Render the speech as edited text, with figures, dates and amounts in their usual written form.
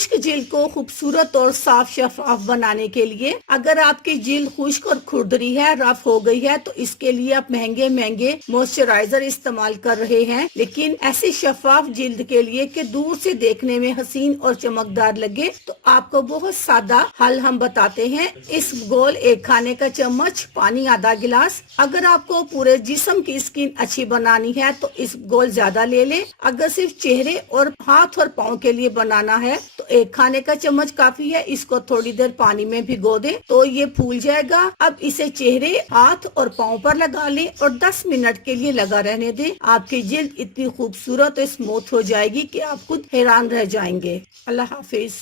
खुश्क जिल्द को खूबसूरत और साफ शफाफ बनाने के लिए, अगर आपकी जिल्द खुश्क और खुरदरी है, रफ हो गई है, तो इसके लिए आप महंगे महंगे मॉइस्चराइजर इस्तेमाल कर रहे हैं। लेकिन ऐसी शफाफ जिल्द के लिए कि दूर से देखने में हसीन और चमकदार लगे, तो आपको बहुत सादा हल हम बताते हैं। इस गोल 1 खाने का चम्मच, पानी आधा गिलास। अगर आपको पूरे जिस्म की स्किन अच्छी बनानी है तो इस गोल ज्यादा ले लें। अगर सिर्फ चेहरे और हाथ और पाँव के लिए बनाना है तो 1 खाने का चम्मच काफी है। इसको थोड़ी देर पानी में भिगो दें तो ये फूल जाएगा। अब इसे चेहरे, हाथ और पाँव पर लगा लें और 10 मिनट के लिए लगा रहने दें। आपकी जिल्द इतनी खूबसूरत और स्मूथ हो जाएगी कि आप खुद हैरान रह जाएंगे। अल्लाह हाफिज।